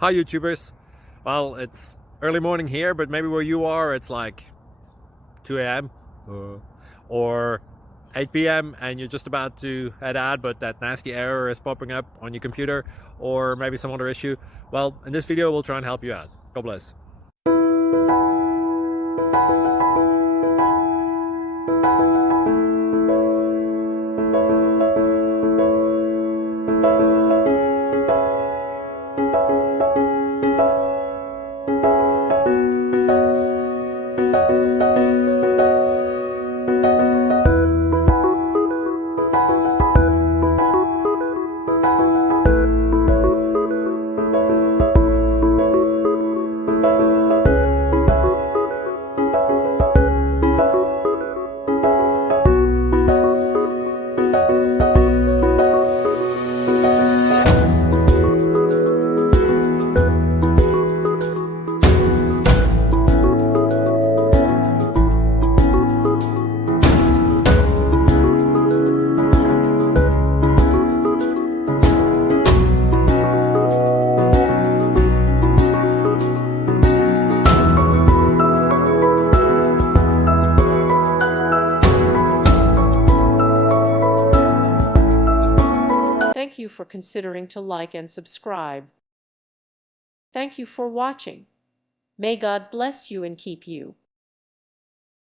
Hi YouTubers. Well, it's early morning here, but maybe where you are it's like 2 a.m. or 8 p.m. and you're just about to head out, but that nasty error is popping up on your computer, or maybe some other issue. Well, in this video we'll try and help you out. God bless. Thank you for considering to like and subscribe. Thank you for watching. May God bless you and keep you.